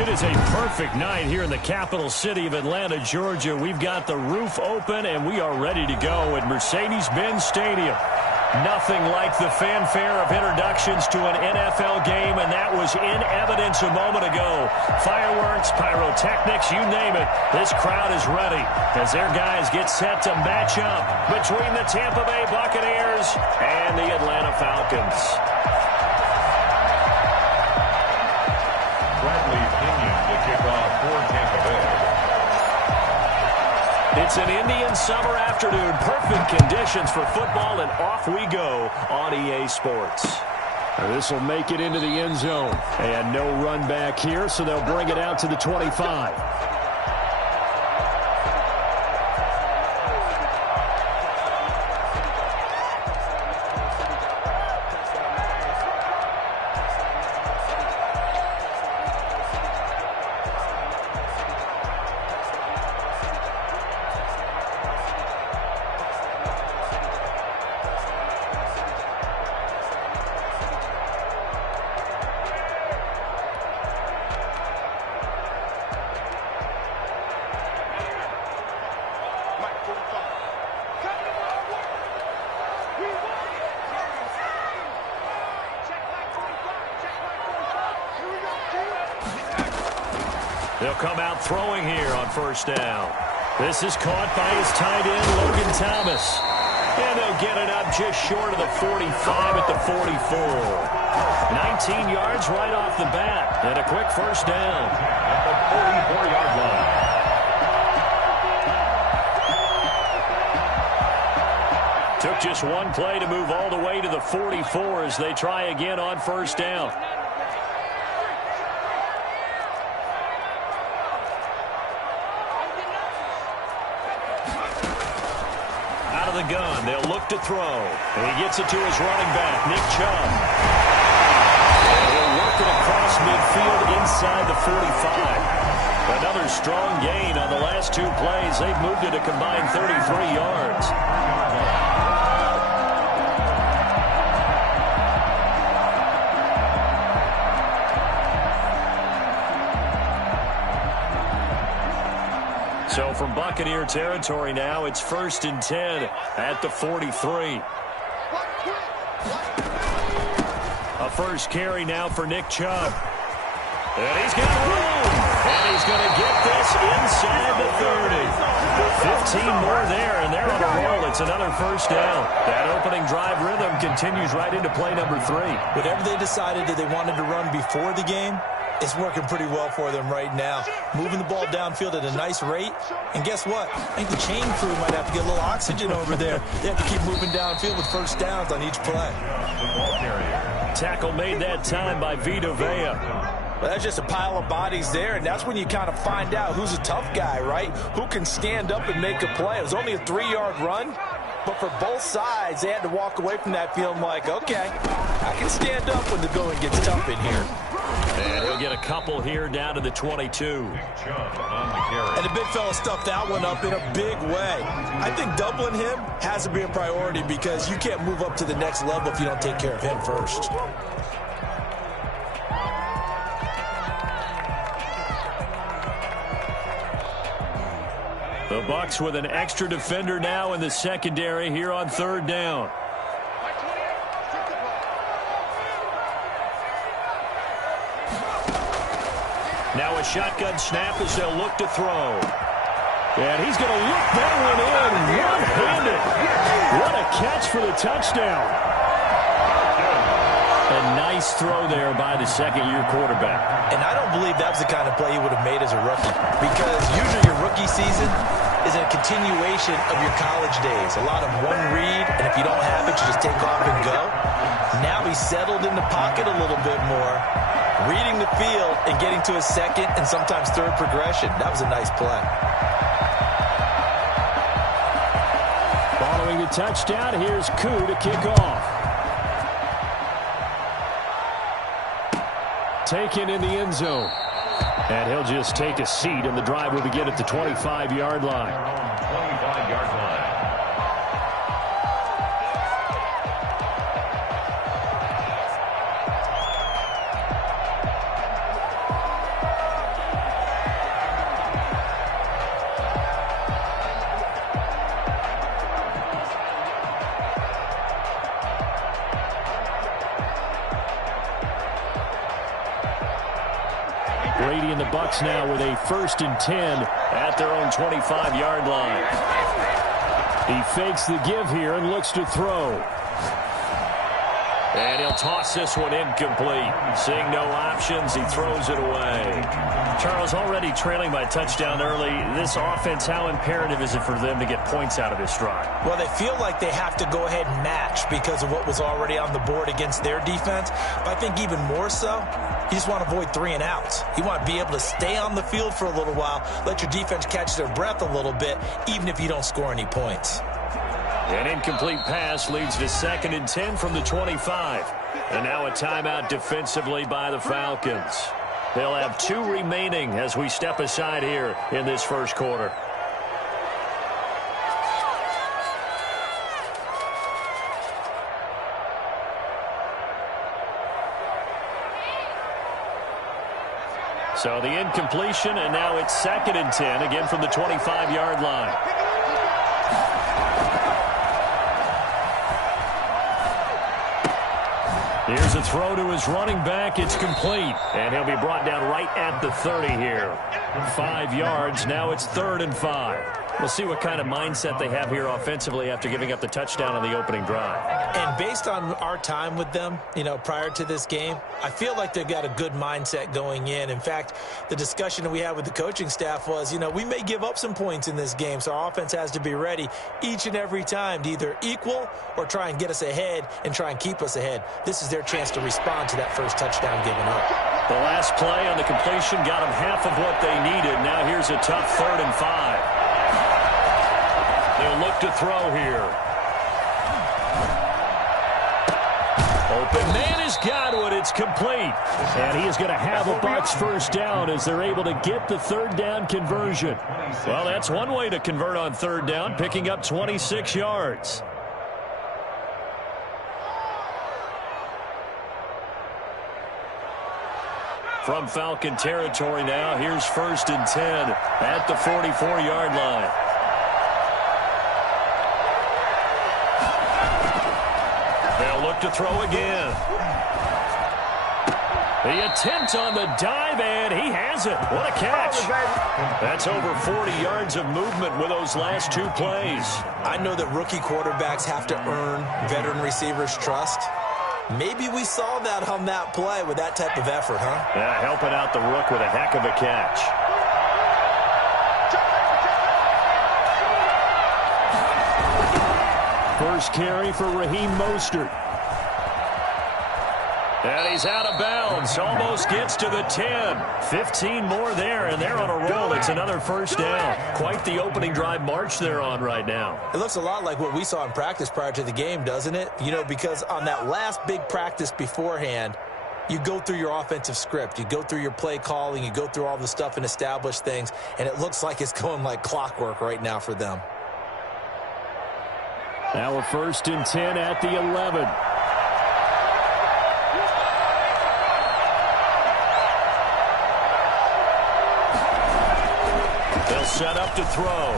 It is a perfect night here in the capital city of Atlanta, Georgia. We've got the roof open, and we are ready to go at Mercedes-Benz Stadium. Nothing like the fanfare of introductions to an NFL game, and that was in evidence a moment ago. Fireworks, pyrotechnics, you name it. This crowd is ready as their guys get set to match up between the Tampa Bay Buccaneers and the Atlanta Falcons. It's an Indian summer afternoon. Perfect conditions for football, and off we go on EA Sports. This will make it into the end zone. And no run back here, so they'll bring it out to the 25. They'll come out throwing here on first down. This is caught by his tight end, Logan Thomas. And they'll get it up just short of the 45 at the 44. 19 yards right off the bat. And a quick first down. At the 44-yard line. Took just one play to move all the way to the 44 as they try again on first down. The gun. They'll look to throw. And he gets it to his running back, Nick Chubb. And he'll work it across midfield inside the 45. Another strong gain on the last two plays. They've moved it a combined 33 yards. So from Buccaneer territory now, it's 1st and 10 at the 43. A first carry now for Nick Chubb. And he's got room. And he's going to get this inside the 30. 15 more there, and they're on a roll. It's another first down. That opening drive rhythm continues right into play number 3. Whatever they decided that they wanted to run before the game, it's working pretty well for them right now. Moving the ball downfield at a nice rate. And guess what? I think the chain crew might have to get a little oxygen over there. They have to keep moving downfield with first downs on each play. Tackle made that time by Vita Vea. Well, that's just a pile of bodies there, and that's when you kind of find out who's a tough guy, right? Who can stand up and make a play. It was only a 3-yard run, but for both sides, they had to walk away from that feeling like, okay, I can stand up when the going gets tough in here. And he'll get a couple here down to the 22. And the big fella stuffed that one up in a big way. I think doubling him has to be a priority because you can't move up to the next level if you don't take care of him first. The Bucs with an extra defender now in the secondary here on 3rd down. Now a shotgun snap as they'll look to throw. And he's going to look that one in one-handed. What a catch for the touchdown. A nice throw there by the second-year quarterback. And I don't believe that was the kind of play he would have made as a rookie. Because usually your rookie season is a continuation of your college days. A lot of one read, and if you don't have it, you just take off and go. Now he's settled in the pocket a little bit more, reading the field and getting to his second and sometimes third progression. That was a nice play. Following the touchdown, here's Koo to kick off. Taken in the end zone. And he'll just take a seat, and the drive will begin at the 25-yard line. 25-yard line. Bucs now with a 1st and 10 at their own 25-yard line. He fakes the give here and looks to throw. And he'll toss this one incomplete. Seeing no options, he throws it away. Charles, already trailing by touchdown early. This offense, how imperative is it for them to get points out of this drive? Well, they feel like they have to go ahead and match because of what was already on the board against their defense. But I think even more so, you just want to avoid 3 and outs. You want to be able to stay on the field for a little while, let your defense catch their breath a little bit, even if you don't score any points. An incomplete pass leads to 2nd and 10 from the 25. And now a timeout defensively by the Falcons. They'll have 2 remaining as we step aside here in this first quarter. So the incompletion, and now it's 2nd and 10, again from the 25-yard line. Here's a throw to his running back. It's complete. And he'll be brought down right at the 30 here. 5 yards. Now it's 3rd and 5. We'll see what kind of mindset they have here offensively after giving up the touchdown on the opening drive. And based on our time with them, prior to this game, I feel like they've got a good mindset going in. In fact, the discussion that we had with the coaching staff was, we may give up some points in this game, so our offense has to be ready each and every time to either equal or try and get us ahead and try and keep us ahead. This is their chance to respond to that first touchdown given up. The last play on the completion got them half of what they needed. Now here's a tough 3rd and 5. They'll look to throw here. Open man is Godwin. It's complete. And he is going to have a Bucs first down as they're able to get the 3rd down conversion. Well, that's one way to convert on 3rd down, picking up 26 yards. From Falcon territory now, here's 1st and 10 at the 44-yard line. They'll look to throw again. The attempt on the dive, and he has it. What a catch. That's over 40 yards of movement with those last 2 plays. I know that rookie quarterbacks have to earn veteran receivers' trust. Maybe we saw that on that play with that type of effort, huh? Yeah, helping out the rook with a heck of a catch. First carry for Raheem Mostert. And he's out of bounds. Almost gets to the 10. 15 more there, and they're on a roll. It's another first down. Quite the opening drive march they're on right now. It looks a lot like what we saw in practice prior to the game, doesn't it? Because on that last big practice beforehand, you go through your offensive script. You go through your play calling. You go through all the stuff and establish things, and it looks like it's going like clockwork right now for them. Now a 1st and 10 at the 11. They'll set up to throw.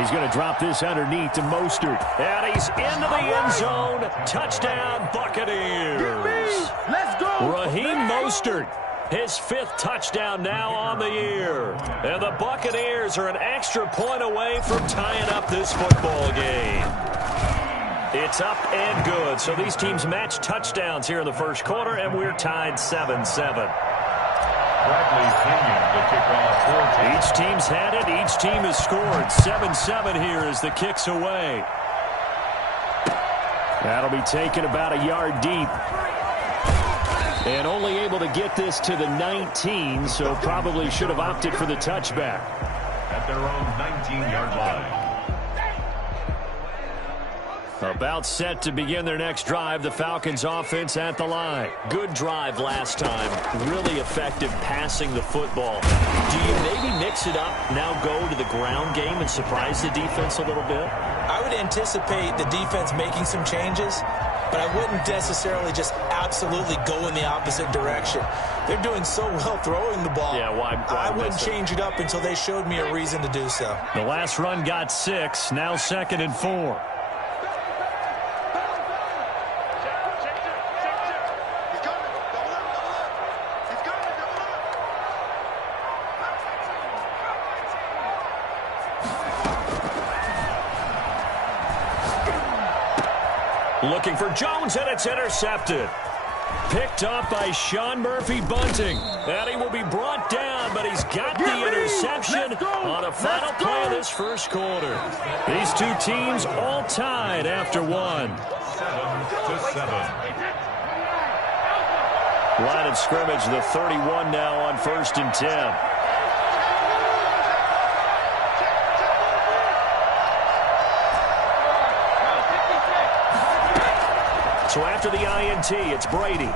He's going to drop this underneath to Mostert. And he's into the end zone. Touchdown, Buccaneers. Let's go. Raheem Mostert, his 5th touchdown now on the year. And the Buccaneers are an extra point away from tying up this football game. It's up and good. So these teams match touchdowns here in the first quarter, and we're tied 7-7. Each team's had it. Each team has scored. 7-7 here as the kick's away. That'll be taken about a yard deep. And only able to get this to the 19, so probably should have opted for the touchback. At their own 19-yard line. About set to begin their next drive. The Falcons offense at the line. Good drive last time. Really effective passing the football. Do you maybe mix it up, now go to the ground game and surprise the defense a little bit? I would anticipate the defense making some changes, but I wouldn't necessarily just absolutely go in the opposite direction. They're doing so well throwing the ball. Yeah, why I wouldn't change it up until they showed me a reason to do so. The last run got 6. Now 2nd and 4. Looking for Jones, and it's intercepted. Picked up by Sean Murphy-Bunting. And he will be brought down, but he's got the interception on a final play of this first quarter. These two teams all tied after one. 7-7. Line of scrimmage, the 31 now on 1st and 10. So after the INT, it's Brady.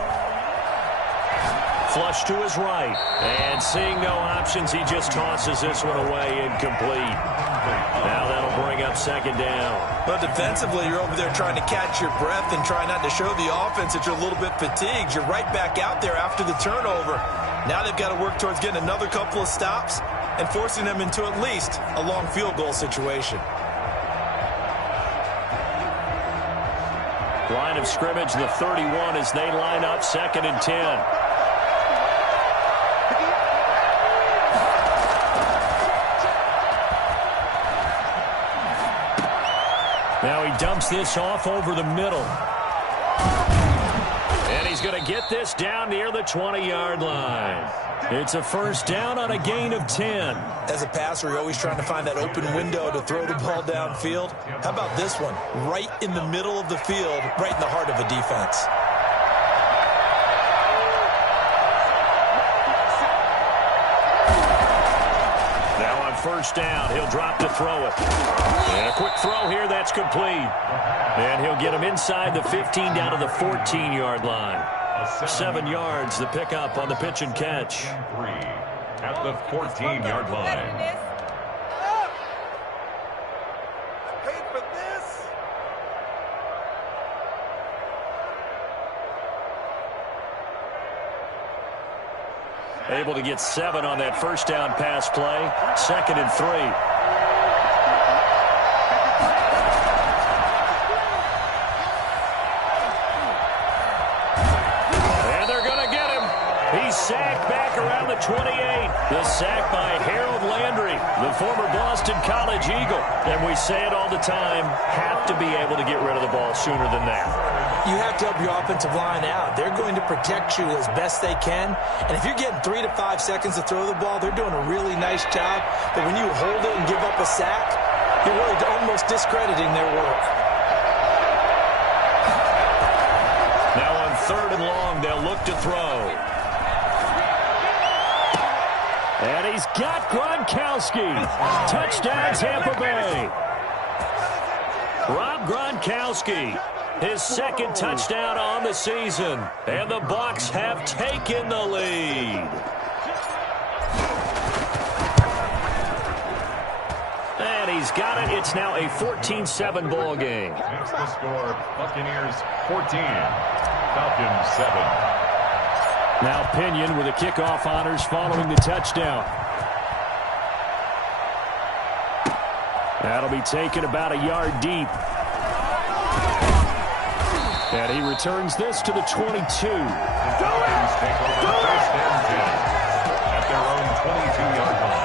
Flush to his right. And seeing no options, he just tosses this one away, incomplete. Now that'll bring up 2nd down. But defensively, you're over there trying to catch your breath and try not to show the offense that you're a little bit fatigued. You're right back out there after the turnover. Now they've got to work towards getting another couple of stops and forcing them into at least a long field goal situation. Line of scrimmage, the 31 as they line up 2nd and 10. Now he dumps this off over the middle. And he's going to get this down near the 20-yard line. It's a 1st down on a gain of 10. As a passer, you're always trying to find that open window to throw the ball downfield. How about this one? Right in the middle of the field, right in the heart of a defense. Now on 1st down, he'll drop to throw it. And a quick throw here, that's complete. And he'll get him inside the 15 down to the 14-yard line. 7 yards, the pickup on the pitch and catch. 3 at the 14-yard line. Able to get 7 on that 1st down pass play. 2nd and 3. Sacked back around the 28. The sack by Harold Landry, the former Boston College Eagle. And we say it all the time, have to be able to get rid of the ball sooner than that. You have to help your offensive line out. They're going to protect you as best they can. And if you're getting 3 to 5 seconds to throw the ball, they're doing a really nice job. But when you hold it and give up a sack, you're really almost discrediting their work. Now on 3rd and long, they'll look to throw. And he's got Gronkowski. Touchdown, Tampa Bay. Rob Gronkowski, his 2nd touchdown on the season. And the Bucs have taken the lead. And he's got it. It's now a 14-7 ball game. Makes the score, Buccaneers 14, Falcons 7. Now Pinion with the kickoff honors following the touchdown. That'll be taken about a yard deep. And he returns this to the 22. Falcons take over 1st and 10 at their own 22-yard line.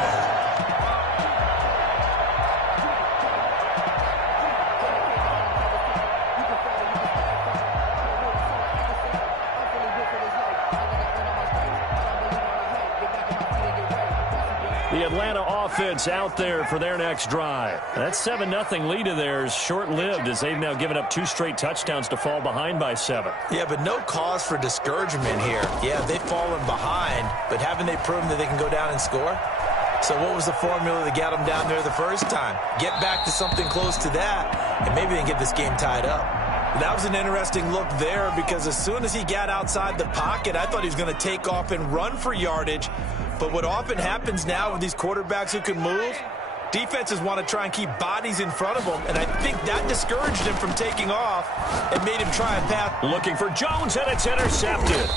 The Atlanta offense out there for their next drive. That 7-0 lead of theirs short-lived as they've now given up 2 straight touchdowns to fall behind by 7. Yeah, but no cause for discouragement here. Yeah, they've fallen behind, but haven't they proven that they can go down and score? So what was the formula that got them down there the first time? Get back to something close to that, and maybe they can get this game tied up. That was an interesting look there because as soon as he got outside the pocket, I thought he was going to take off and run for yardage. But what often happens now with these quarterbacks who can move, defenses want to try and keep bodies in front of them, and I think that discouraged him from taking off and made him try and pass. Looking for Jones, and it's intercepted.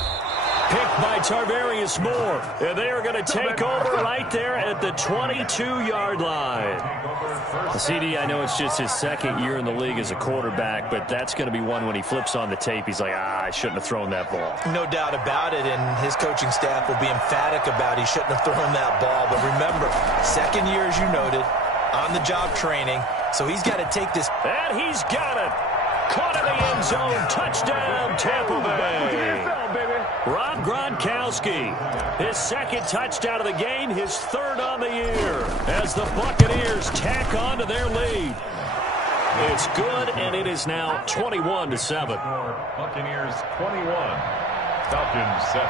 Picked by Tarvarius Moore. And they are going to take over right there at the 22-yard line. CD, I know it's just his 2nd year in the league as a quarterback, but that's going to be one when he flips on the tape, he's like, I shouldn't have thrown that ball. No doubt about it, and his coaching staff will be emphatic about he shouldn't have thrown that ball. But remember, 2nd year, as you noted, on-the-job training, so he's got to take this. And he's got it. Caught in the end zone. Touchdown, Tampa Bay. Rob Gronkowski, his second touchdown of the game, his third on the year, as the Buccaneers tack on to their lead. It's good, and it is now 21-7. Buccaneers 21, Falcons 7.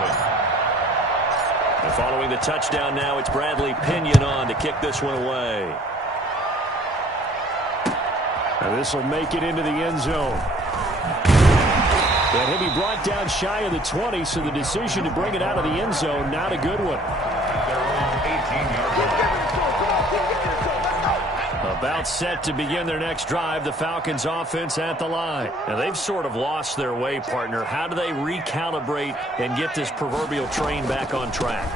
And following the touchdown now, it's Bradley Pinion on to kick this one away. And this will make it into the end zone. And he'll be brought down shy of the 20, so the decision to bring it out of the end zone, not a good one. About set to begin their next drive, the Falcons offense at the line. Now, they've sort of lost their way, partner. How do they recalibrate and get this proverbial train back on track?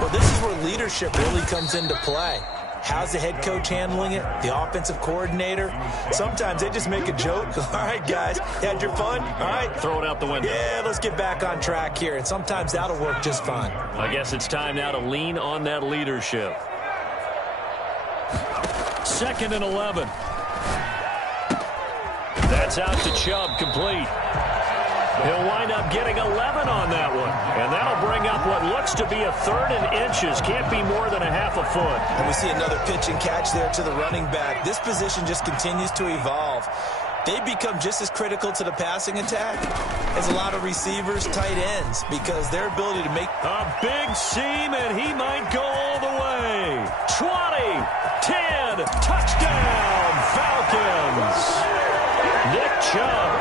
Well, this is where leadership really comes into play. How's the head coach handling it? The offensive coordinator? Sometimes they just make a joke. All right, guys, had your fun? All right. Throw it out the window. Yeah, let's get back on track here. And sometimes that'll work just fine. I guess it's time now to lean on that leadership. 2nd and 11. That's out to Chubb, complete. He'll wind up getting 11 on that one. And that'll bring up what looks to be a 3rd and inches. Can't be more than a half a foot. And we see another pitch and catch there to the running back. This position just continues to evolve. They become just as critical to the passing attack as a lot of receivers, tight ends, because their ability to make a big seam, and he might go all the way. 20, 10, touchdown, Falcons. Nick Chubb,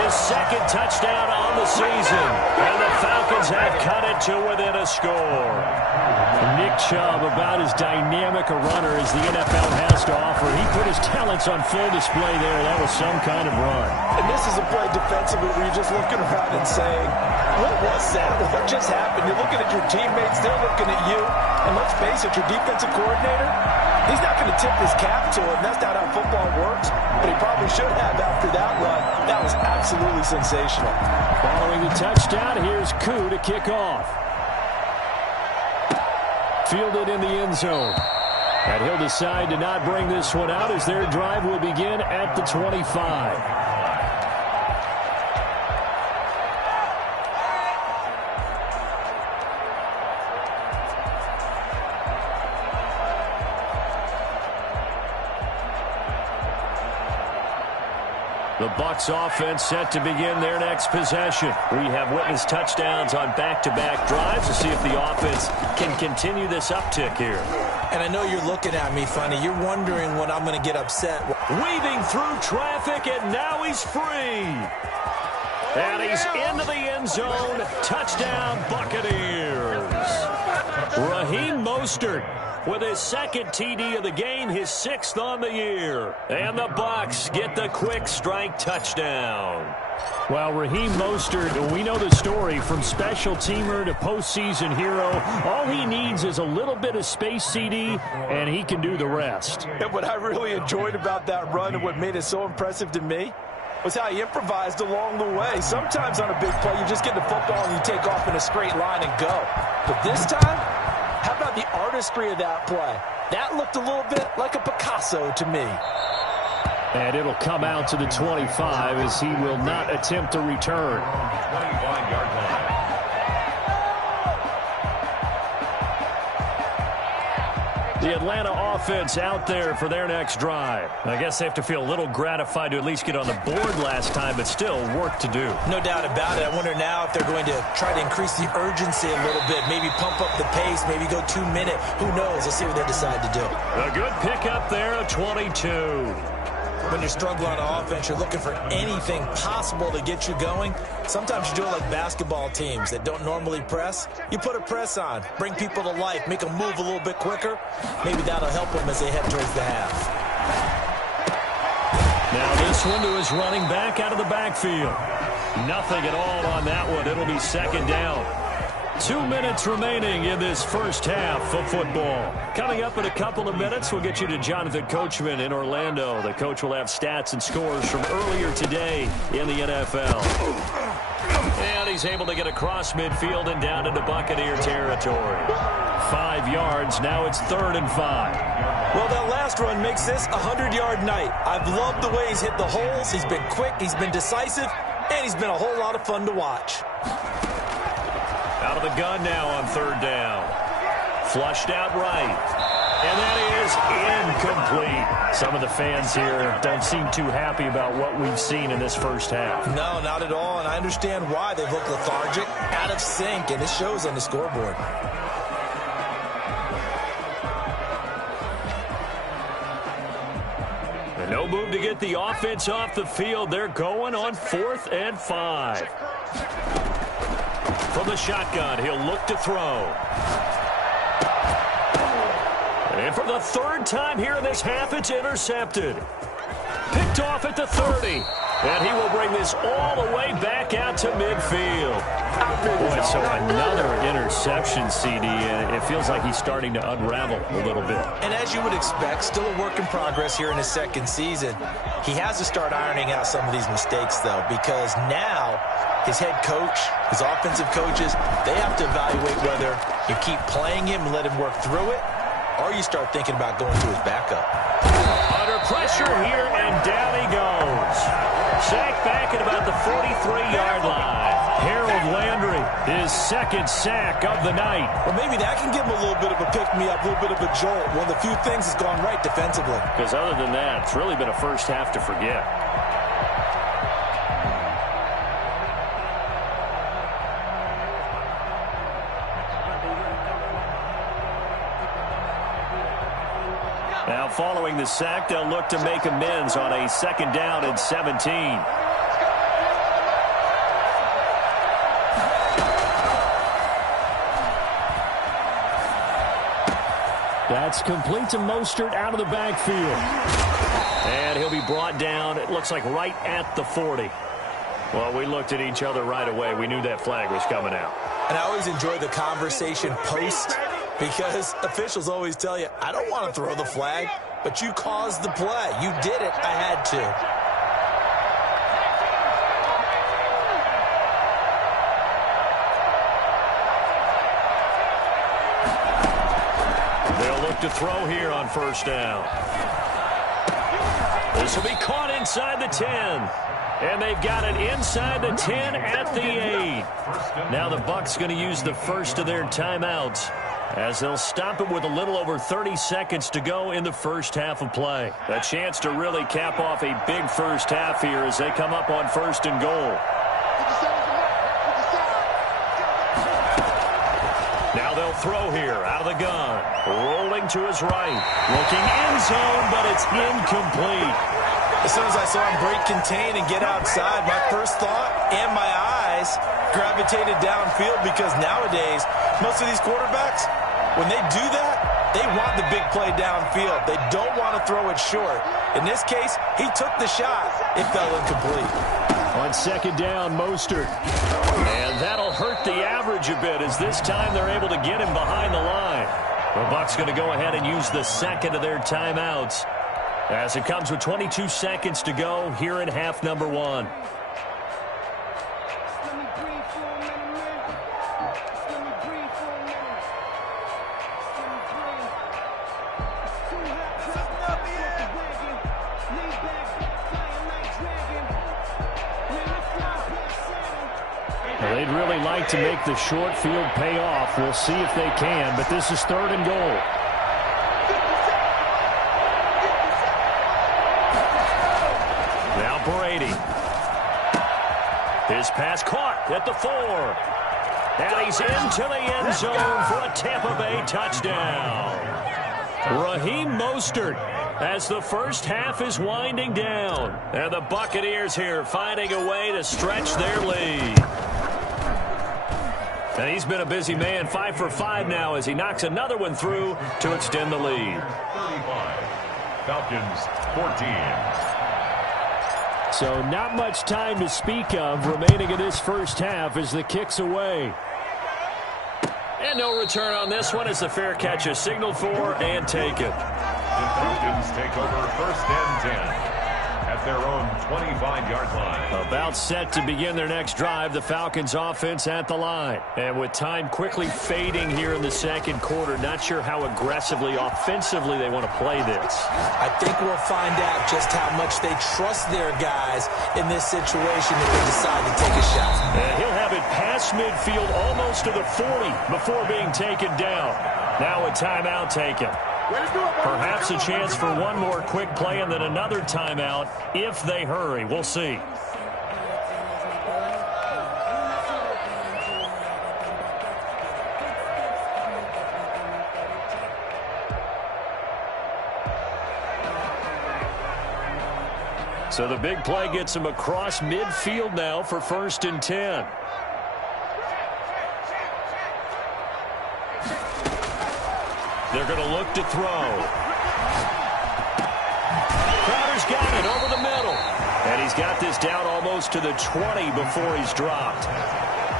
his second touchdown on the season, and the Falcons have cut it to within a score. Nick Chubb, about as dynamic a runner as the NFL has to offer. He put his talents on full display there. That was some kind of run. And this is a play defensively where you're just looking around and saying, what was that? What just happened? You're looking at your teammates. They're looking at you. And let's face it, your defensive coordinator, he's not going to tip his cap to it. That's not how football works. But he probably should have after that run. That was absolutely sensational. Following the touchdown, here's Koo to kick off. Fielded in the end zone. And he'll decide to not bring this one out as their drive will begin at the 25. The Bucs offense set to begin their next possession. We have witnessed touchdowns on back-to-back drives to see if the offense can continue this uptick here. And I know you're looking at me funny. You're wondering when I'm going to get upset. Weaving through traffic, and now he's free. And he's into the end zone. Touchdown, Buccaneers. Raheem Mostert with his second TD of the game, his 6th on the year. And the Bucs get the quick strike touchdown. Well, Raheem Mostert, we know the story, from special teamer to postseason hero. All he needs is a little bit of space, CD, and he can do the rest. And what I really enjoyed about that run and what made it so impressive to me was how he improvised along the way. Sometimes on a big play, you just get the football and you take off in a straight line and go. But this time, how about the artistry of that play? That looked a little bit like a Picasso to me. And it'll come out to the 25 as he will not attempt to return. 25-yard line. The Atlanta offense out there for their next drive. I guess they have to feel a little gratified to at least get on the board last time, but still work to do. No doubt about it. I wonder now if they're going to try to increase the urgency a little bit, maybe pump up the pace, maybe go 2-minute. Who knows? Let's see what they decide to do. A good pickup there, a 22. When you're struggling on offense, you're looking for anything possible to get you going. Sometimes you do it like basketball teams that don't normally press. You put a press on, bring people to life, make them move a little bit quicker. Maybe that'll help them as they head towards the half. Now this one to his running back out of the backfield. Nothing at all on that one. It'll be second down. 2 minutes remaining in this first half of football. Coming up in a couple of minutes, we'll get you to Jonathan Coachman in Orlando. The coach will have stats and scores from earlier today in the NFL. And he's able to get across midfield and down into Buccaneer territory. 5 yards. Now it's 3rd and 5. Well, that last run makes this a 100-yard night. I've loved the way he's hit the holes. He's been quick, he's been decisive, and he's been a whole lot of fun to watch. Out of the gun now on third down. Flushed out right. And that is incomplete. Some of the fans here don't seem too happy about what we've seen in this first half. No, not at all, and I understand why. They've looked lethargic, out of sync, and it shows on the scoreboard. And no move to get the offense off the field. They're going on 4th and 5. From the shotgun, he'll look to throw. And for the third time here in this half, it's intercepted. Picked off at the 30. And he will bring this all the way back out to midfield. Boy, so another interception, CD, and it feels like he's starting to unravel a little bit. And as you would expect, still a work in progress here in his second season. He has to start ironing out some of these mistakes, though, because now his head coach, his offensive coaches, they have to evaluate whether you keep playing him and let him work through it, or you start thinking about going to his backup. Under pressure here, and down he goes. Sacked back at about the 43-yard line. Harold Landry, his second sack of the night. Well, maybe that can give him a little bit of a pick-me-up, a little bit of a jolt. One of the few things that's gone right defensively. Because other than that, it's really been a first half to forget. Now, following the sack, they'll look to make amends on a 2nd down and 17. That's complete to Mostert out of the backfield. And he'll be brought down, it looks like right at the 40. Well, we looked at each other right away. We knew that flag was coming out. And I always enjoy the conversation post, because officials always tell you, I don't want to throw the flag, but you caused the play. You did it. I had to. They'll look to throw here on 1st down. This will be caught inside the 10. And they've got it inside the 10 at the 8. Now the Bucs going to use the first of their timeouts, as they'll stop it with a little over 30 seconds to go in the first half of play. A chance to really cap off a big first half here as they come up on 1st and goal. Now they'll throw here out of the gun. Rolling to his right. Looking end zone, but it's incomplete. As soon as I saw him break contain and get outside, my first thought and my eyes gravitated downfield, because nowadays, most of these quarterbacks, when they do that, they want the big play downfield. They don't want to throw it short. In this case, he took the shot. It fell incomplete. On 2nd down, Mostert. And that'll hurt the average a bit, as this time they're able to get him behind the line. The Bucs going to go ahead and use the second of their timeouts, as it comes with 22 seconds to go here in half number 1. They'd really like to make the short field pay off. We'll see if they can, but this is 3rd and goal. Now Brady. His pass caught at the 4. And he's into the end zone for a Tampa Bay touchdown. Raheem Mostert, as the first half is winding down. And the Buccaneers here finding a way to stretch their lead. And he's been a busy man, 5 for 5 now, as he knocks another one through to extend the lead. 35. Falcons 14. So not much time to speak of remaining in this first half as the kick's away. And no return on this one as the fair catch is signaled for and taken. The Falcons take over 1st and 10. at their own 25-yard line. About set to begin their next drive, the Falcons offense at the line. And with time quickly fading here in the second quarter, not sure how aggressively, offensively they want to play this. I think we'll find out just how much they trust their guys in this situation if they decide to take a shot. And he'll have it past midfield almost to the 40 before being taken down. Now a timeout taken. Perhaps a chance for one more quick play and then another timeout if they hurry. We'll see. So the big play gets him across midfield now for 1st and 10. They're going to look to throw. Crowder's got it over the middle. And he's got this down almost to the 20 before he's dropped.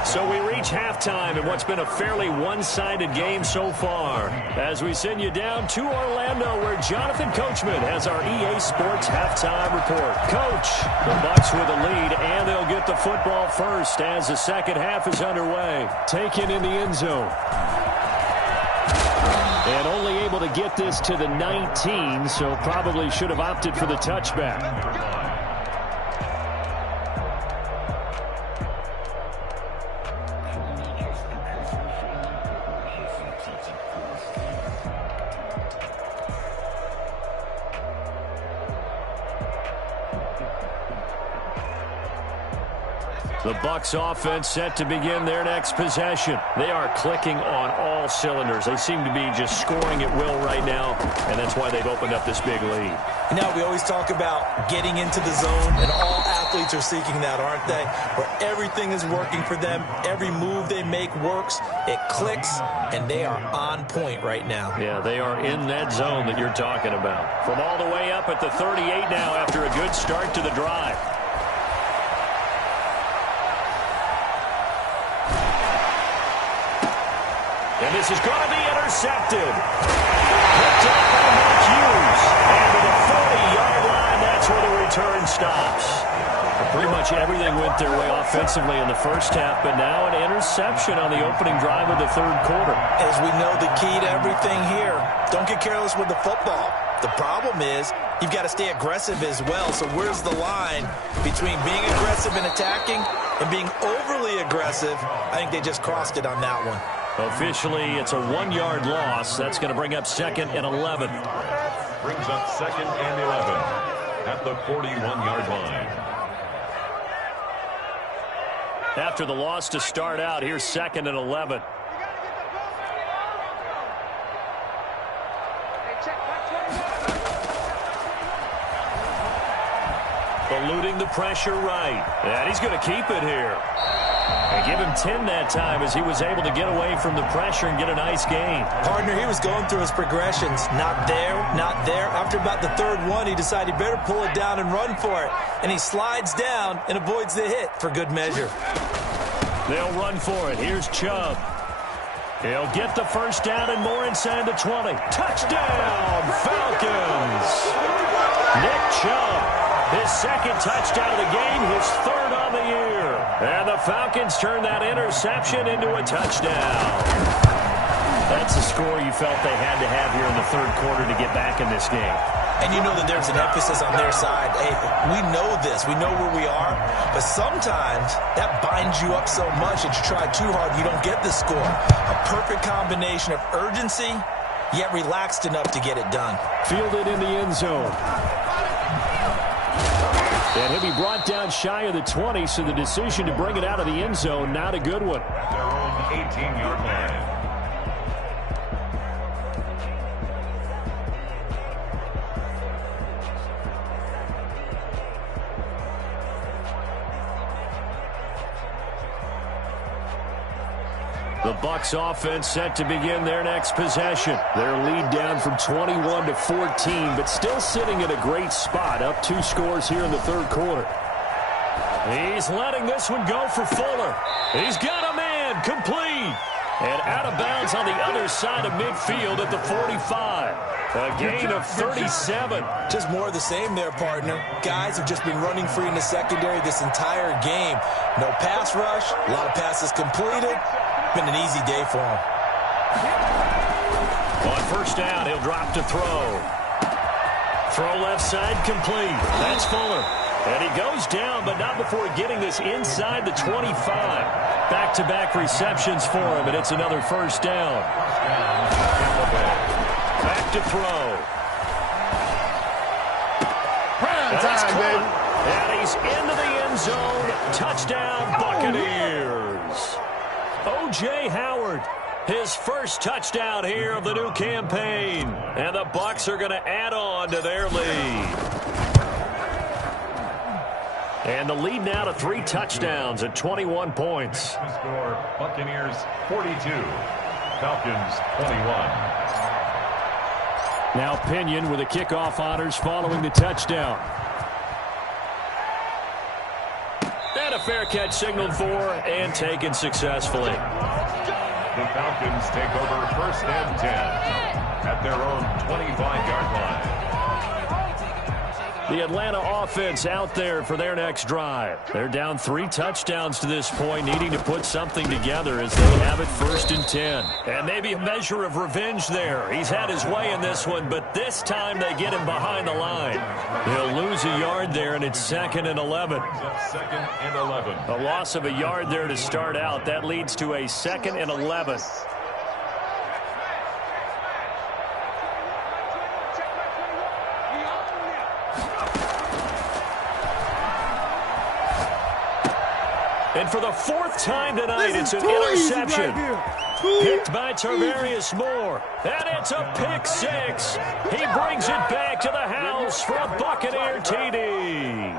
So we reach halftime in what's been a fairly one-sided game so far. As we send you down to Orlando, where Jonathan Coachman has our EA Sports halftime report. Coach, the Bucs with a lead, and they'll get the football first as the second half is underway. Taken in the end zone. And only able to get this to the 19, so probably should have opted for the touchback. The Bucs offense set to begin their next possession. They are clicking on all cylinders. They seem to be just scoring at will right now, and that's why they've opened up this big lead. You know, we always talk about getting into the zone, and all athletes are seeking that, aren't they? Where everything is working for them, every move they make works, it clicks, and they are on point right now. Yeah, they are in that zone that you're talking about. From all the way up at the 38 now after a good start to the drive. And this is going to be intercepted. Picked up by Mark Hughes. And to the 40-yard line, that's where the return stops. Pretty much everything went their way offensively in the first half, but now an interception on the opening drive of the third quarter. As we know, the key to everything here, don't get careless with the football. The problem is you've got to stay aggressive as well. So where's the line between being aggressive and attacking and being overly aggressive? I think they just crossed it on that one. Officially, it's a 1-yard loss. That's going to bring up 2nd and 11. Brings up 2nd and 11 at the 41-yard line. After the loss to start out, here's 2nd and 11. Eluding the pressure right. And he's going to keep it here. And give him 10 that time as he was able to get away from the pressure and get a nice gain. Partner, he was going through his progressions. Not there, not there. After about the third one, he decided he better pull it down and run for it. And he slides down and avoids the hit for good measure. They'll run for it. Here's Chubb. He'll get the first down and more inside the 20. Touchdown, Falcons! Nick Chubb, his second touchdown of the game, his third on the year. And the Falcons turn that interception into a touchdown. That's the score you felt they had to have here in the third quarter to get back in this game. And you know that there's an emphasis on their side. Hey, we know this. We know where we are. But sometimes that binds you up so much that you try too hard, you don't get the score. A perfect combination of urgency, yet relaxed enough to get it done. Fielded in the end zone. And he'll be brought down shy of the 20, so the decision to bring it out of the end zone, not a good one. At their own 18-yard line. The Bucs offense set to begin their next possession. Their lead down from 21 to 14, but still sitting at a great spot, up 2 scores here in the third quarter. He's letting this one go for Fuller. He's got a man, complete. And out of bounds on the other side of midfield at the 45. A gain of 37. Just more of the same there, partner. Guys have just been running free in the secondary this entire game. No pass rush, a lot of passes completed. Been an easy day for him. On first down, he'll drop to throw. Throw left side complete. That's Fuller. And he goes down, but not before getting this inside the 25. Back-to-back receptions for him, and it's another first down. Back to throw. And that's caught. And he's into the end zone. Touchdown, Buccaneers. O.J. Howard, his first touchdown here of the new campaign. And the Bucs are going to add on to their lead. And the lead now to 3 touchdowns at 21 points. The score, Buccaneers 42, Falcons 21. Now Pinion with the kickoff honors following the touchdown. And a fair catch signaled for and taken successfully. The Falcons take over first and 10 at their own 25-yard line. The Atlanta offense out there for their next drive. They're down 3 touchdowns to this point, needing to put something together as they have it first and 10. And maybe a measure of revenge there. He's had his way in this one, but this time they get him behind the line. He'll lose a yard there, and it's 2nd and 11. Second and 11. A loss of a yard there to start out. That leads to a 2nd and 11. And for the 4th time tonight, it's an interception. Picked by Tarvarius Moore. And it's a pick 6. He brings it back to the house for a Buccaneer TD.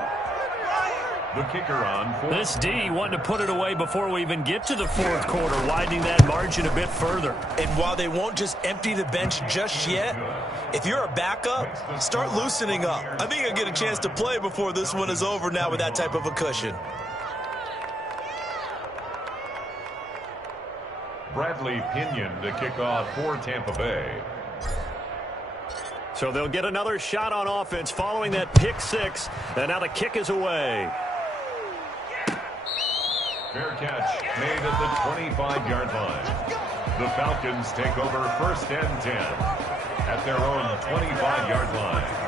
The kicker on for This D wanted to put it away before we even get to the 4th quarter, widening that margin a bit further. And while they won't just empty the bench just yet, if you're a backup, start loosening up. I think you'll get a chance to play before this one is over now with that type of a cushion. Bradley Pinion to kick off for Tampa Bay. So they'll get another shot on offense following that pick 6. And now the kick is away. Fair catch made at the 25-yard line. The Falcons take over first and 10 at their own 25-yard line.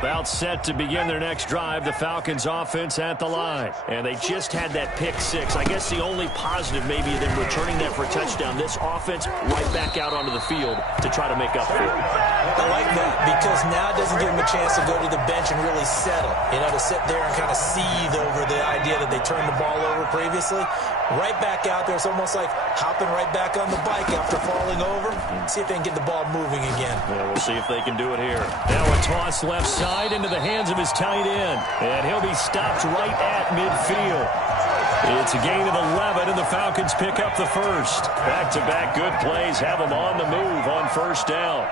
About set to begin their next drive, the Falcons offense at the line. And they just had that pick 6. I guess the only positive maybe them returning that for a touchdown. This offense right back out onto the field to try to make up for it. I like that because now it doesn't give them a chance to go to the bench and really settle. You know, to sit there and kind of seethe over the idea that they turned the ball over previously. Right back out there. It's almost like hopping right back on the bike after falling over. See if they can get the ball moving again. Yeah, we'll see if they can do it here. Now a toss left side into the hands of his tight end. And he'll be stopped right at midfield. It's a gain of 11, and the Falcons pick up the first. Back-to-back good plays have them on the move on first down.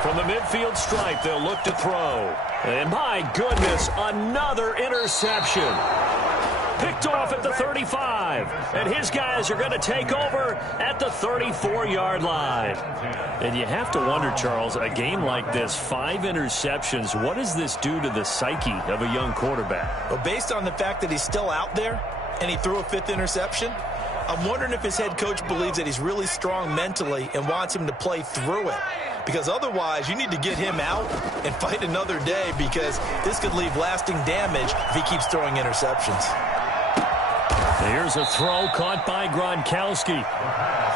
From the midfield stripe, they'll look to throw. And my goodness, another interception. Picked off at the 35. And his guys are going to take over at the 34-yard line. And you have to wonder, Charles, a game like this, 5 interceptions, what does this do to the psyche of a young quarterback? Well, based on the fact that he's still out there and he threw a 5th interception, I'm wondering if his head coach believes that he's really strong mentally and wants him to play through it. Because otherwise, you need to get him out and fight another day because this could leave lasting damage if he keeps throwing interceptions. Here's a throw caught by Gronkowski.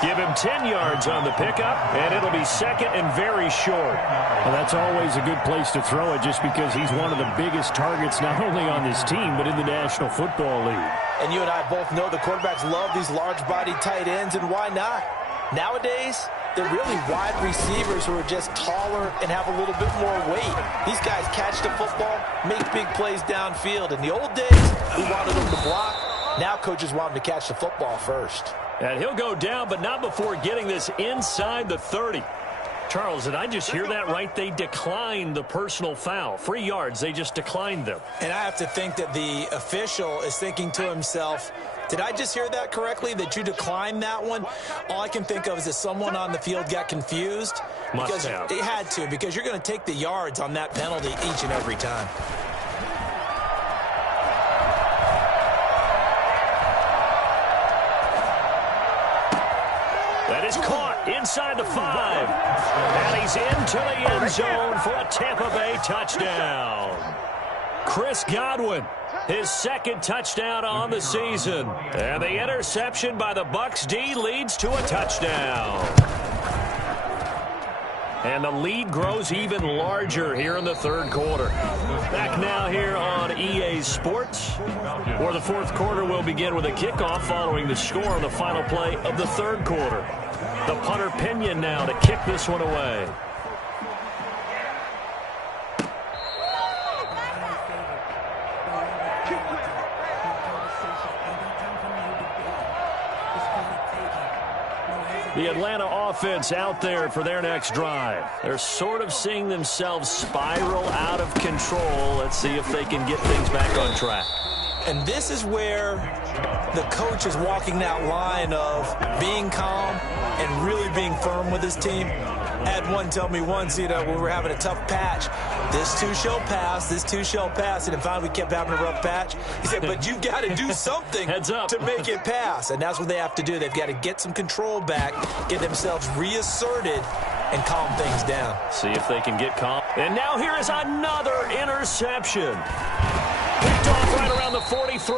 Give him 10 yards on the pickup, and it'll be 2nd and very short. Well, that's always a good place to throw it just because he's one of the biggest targets not only on this team but in the National Football League. And you and I both know the quarterbacks love these large-bodied tight ends, and why not? Nowadays, they're really wide receivers who are just taller and have a little bit more weight. These guys catch the football, make big plays downfield. In the old days, we wanted them to block. Now coaches want him to catch the football first. And he'll go down, but not before getting this inside the 30. Charles, did I just hear that right? They declined the personal foul. 3 yards, they just declined them. And I have to think that the official is thinking to himself, did I just hear that correctly, that you declined that one? All I can think of is that someone on the field got confused. Must have. They had to, because you're going to take the yards on that penalty each and every time. That is caught inside the 5. And he's into the end zone for a Tampa Bay touchdown. Chris Godwin, his second touchdown on the season. And the interception by the Bucs D leads to a touchdown. And the lead grows even larger here in the third quarter. Back now here on EA Sports, where the fourth quarter will begin with a kickoff following the score on the final play of the third quarter. The punter Pinion now to kick this one away. The Atlanta offense out there for their next drive. They're sort of seeing themselves spiral out of control. Let's see if they can get things back on track. And this is where the coach is walking that line of being calm and really being firm with his team. I had one tell me once, when we were having a tough patch, this too shall pass, this too shall pass. And finally we kept having a rough patch. He said, but you've got to do something Heads up. to make it pass. And that's what they have to do. They've got to get some control back, get themselves reasserted, and calm things down. See if they can get calm. And now here is another interception. Picked off right around the 43.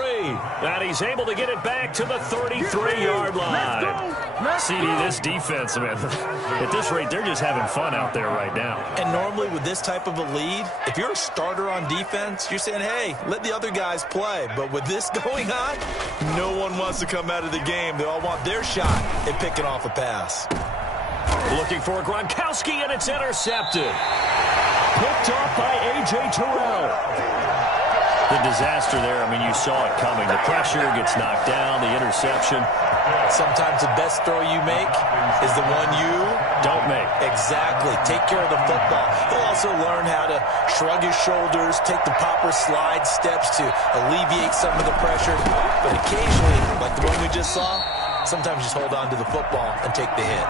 And he's able to get it back to the 33-yard line. CD, this defense, man, at this rate, they're just having fun out there right now. And normally with this type of a lead, if you're a starter on defense, you're saying, hey, let the other guys play. But with this going on, no one wants to come out of the game. They all want their shot at picking off a pass. Looking for Gronkowski, and it's intercepted. Picked off by A.J. Terrell. The disaster there, I mean, you saw it coming. The pressure gets knocked down, the interception. Sometimes the best throw you make is the one you don't make. Exactly. Take care of the football. He'll also learn how to shrug his shoulders, take the proper slide steps to alleviate some of the pressure. But occasionally, like the one we just saw, sometimes just hold on to the football and take the hit.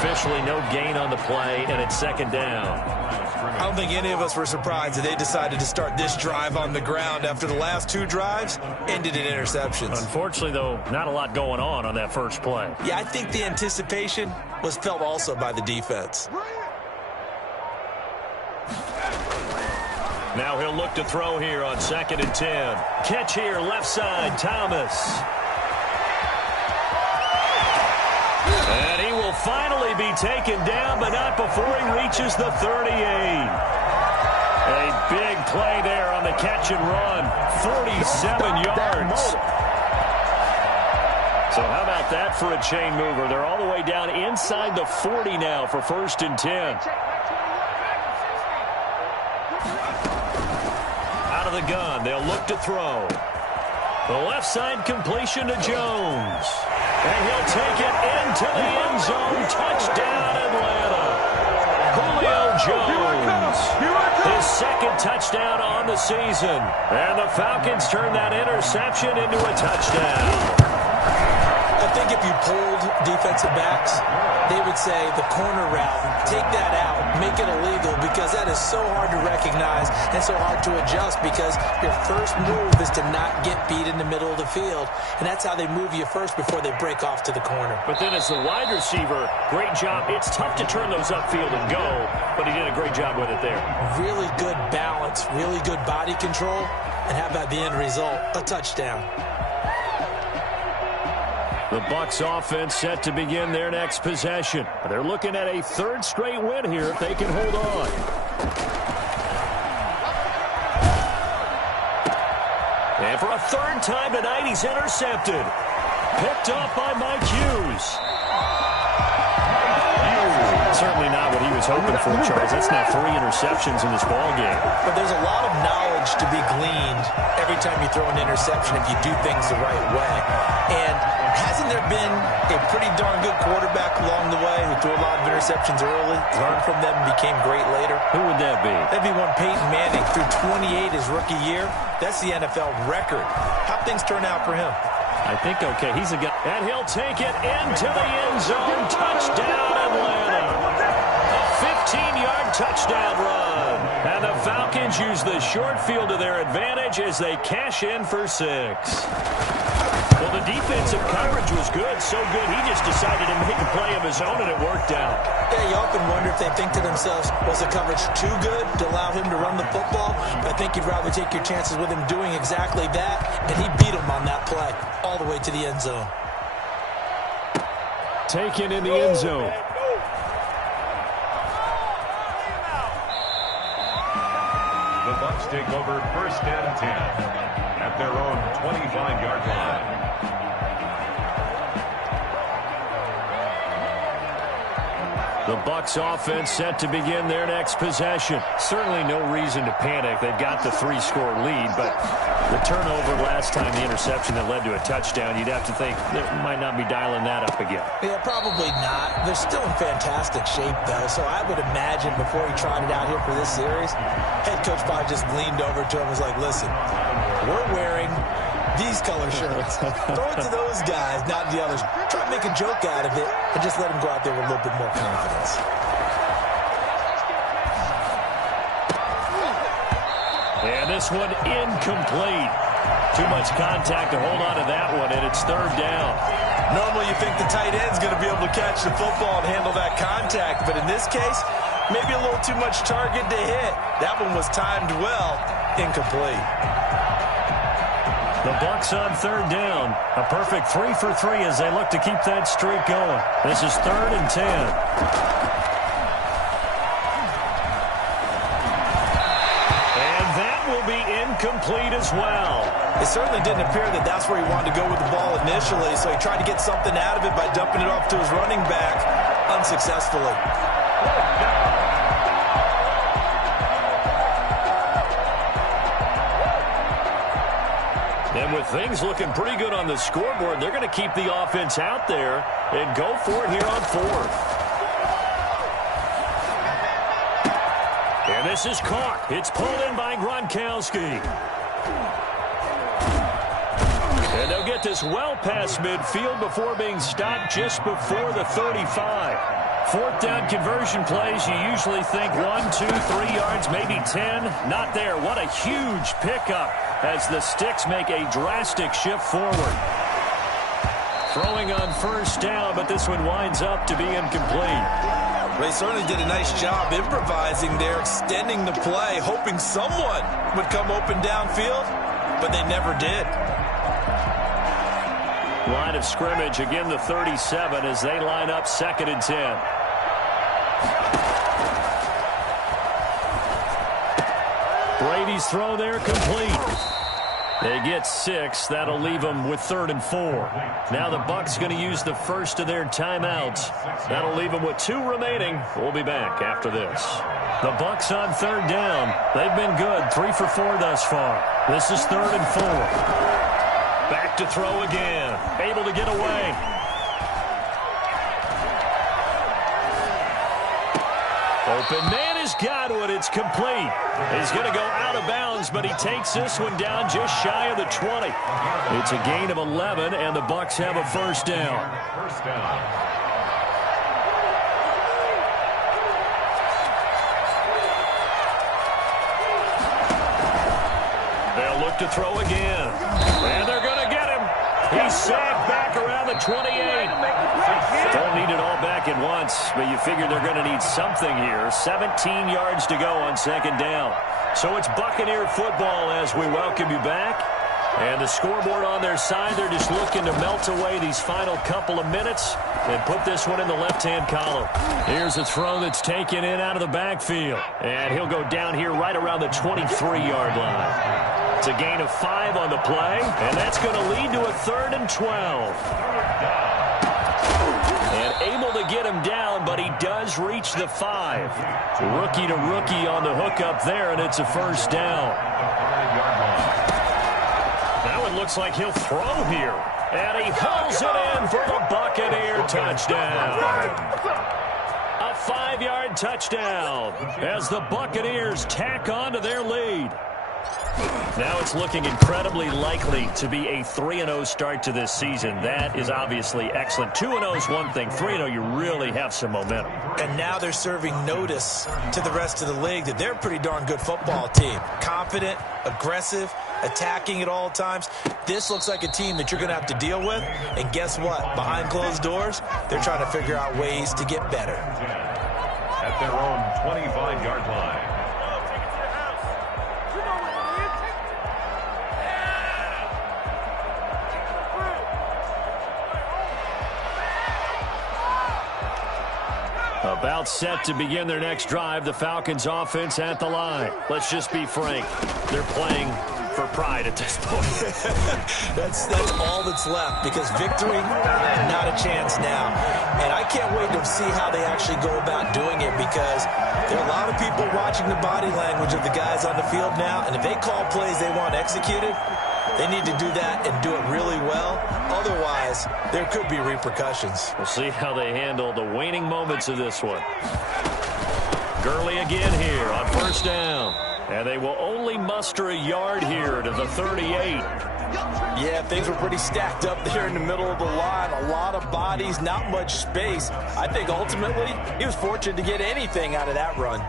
Officially no gain on the play, and it's second down. I don't think any of us were surprised that they decided to start this drive on the ground after the last two drives ended in interceptions. Unfortunately, though, not a lot going on that first play. Yeah, I think the anticipation was felt also by the defense. Now he'll look to throw here on 2nd and 10. Catch here, left side, Thomas. And he will finally be taken down, but not before he reaches the 38. A big play there on the catch and run. 47 yards. So how about that for a chain mover? They're all the way down inside the 40 now for 1st and 10. Out of the gun, they'll look to throw. The left side completion to Jones. And he'll take it into the end zone. Touchdown, Atlanta. Julio Jones. His second touchdown on the season. And the Falcons turn that interception into a touchdown. I think if you polled defensive backs, they would say the corner route, take that out, make it illegal, because that is so hard to recognize and so hard to adjust, because your first move is to not get beat in the middle of the field, and that's how they move you first before they break off to the corner. But then as the wide receiver, great job. It's tough to turn those upfield and go, but he did a great job with it there. Really good balance, really good body control, and how about the end result? A touchdown. The Bucs offense set to begin their next possession. They're looking at a third straight win here if they can hold on. And for a third time tonight, he's intercepted. Picked up by Mike Hughes. certainly not what he was hoping for, Charles. That's now 3 interceptions in this ball game. But there's a lot of knowledge to be gleaned every time you throw an interception if you do things the right way. And hasn't there been a pretty darn good quarterback along the way who threw a lot of interceptions early, learned from them, and became great later? Who would that be? That'd be one Peyton Manning threw 28 his rookie year. That's the NFL record. How'd things turn out for him? I think okay. He's a guy. And he'll take it into the end zone. Touchdown, Atlanta. A 15-yard touchdown run. And the Falcons use the short field to their advantage as they cash in for 6. Well, the defensive coverage was good, so good he just decided to make a play of his own, and it worked out. Yeah, you often wonder if they think to themselves, was the coverage too good to allow him to run the football? I think you'd rather take your chances with him doing exactly that, and he beat him on that play all the way to the end zone. Taken in the end zone. The Bucs take over 1st and 10 at their own 25-yard line. The Bucs offense set to begin their next possession. Certainly no reason to panic. They've got the 3-score lead, but the turnover last time, the interception that led to a touchdown, you'd have to think they might not be dialing that up again. Yeah, probably not. They're still in fantastic shape, though, so I would imagine before he trotted out here for this series, head coach probably just leaned over to him and was like, listen, we're wearing these color shirts. Throw it to those guys, not the others. Try to make a joke out of it and just let them go out there with a little bit more confidence. And this one incomplete. Too much contact to hold on to that one, and it's 3rd down. Normally you think the tight end's going to be able to catch the football and handle that contact, but in this case, maybe a little too much target to hit. That one was timed well, incomplete. The Bucs on 3rd down. A perfect 3 for 3 as they look to keep that streak going. This is 3rd and 10. And that will be incomplete as well. It certainly didn't appear that that's where he wanted to go with the ball initially, so he tried to get something out of it by dumping it off to his running back unsuccessfully. And with things looking pretty good on the scoreboard, they're going to keep the offense out there and go for it here on 4th. And this is caught. It's pulled in by Gronkowski. And they'll get this well past midfield before being stopped just before the 35. 4th down conversion plays, you usually think 1, 2, 3 yards, maybe 10. Not there. What a huge pickup as the Sticks make a drastic shift forward. Throwing on 1st down, but this one winds up to be incomplete. They certainly did a nice job improvising there, extending the play, hoping someone would come open downfield, but they never did. Line of scrimmage, again the 37 as they line up 2nd and 10. Brady's throw there complete. They get 6. That'll leave them with 3rd and 4. Now the Bucs going to use the first of their timeouts. That'll leave them with 2 remaining. We'll be back after this. The Bucs on 3rd down. They've been good. 3 for 4 thus far. This is 3rd and 4. Back to throw again. Able to get away. Open man is Godwin. It's complete. He's going to go out of bounds, but he takes this one down just shy of the 20. It's a gain of 11, and the Bucs have a 1st down. They'll look to throw again. And they're going to get him. He's sacked back around the 28. Don't need it all back at once, but you figure they're going to need something here. 17 yards to go on 2nd down. So it's Buccaneer football as we welcome you back. And the scoreboard on their side, they're just looking to melt away these final couple of minutes and put this one in the left-hand column. Here's a throw that's taken in out of the backfield. And he'll go down here right around the 23-yard line. It's a gain of 5 on the play, and that's going to lead to a 3rd and 12. And able to get him down, but he does reach the 5. Rookie to rookie on the hook up there, and it's a first down. Now it looks like he'll throw here. And he hauls it in for the Buccaneer touchdown. A 5-yard touchdown as the Buccaneers tack on to their lead. Now it's looking incredibly likely to be a 3-0 start to this season. That is obviously excellent. 2-0 is one thing. 3-0, you really have some momentum. And now they're serving notice to the rest of the league that they're a pretty darn good football team. Confident, aggressive, attacking at all times. This looks like a team that you're going to have to deal with. And guess what? Behind closed doors, they're trying to figure out ways to get better. At their own 25-yard line. About set to begin their next drive, the Falcons offense at the line. Let's just be frank. They're playing for pride at this point. That's all that's left, because victory, not a chance now. And I can't wait to see how they actually go about doing it, because there are a lot of people watching the body language of the guys on the field now, and if they call plays they want executed, they need to do that and do it really well. Otherwise, there could be repercussions. We'll see how they handle the waning moments of this one. Gurley again here on first down. And they will only muster a yard here to the 38. Yeah, things were pretty stacked up there in the middle of the line. A lot of bodies, not much space. I think ultimately he was fortunate to get anything out of that run.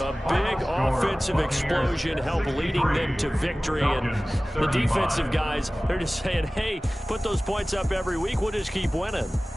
A big offensive explosion helped leading them to victory. And the defensive guys, they're just saying, hey, put those points up every week. We'll just keep winning.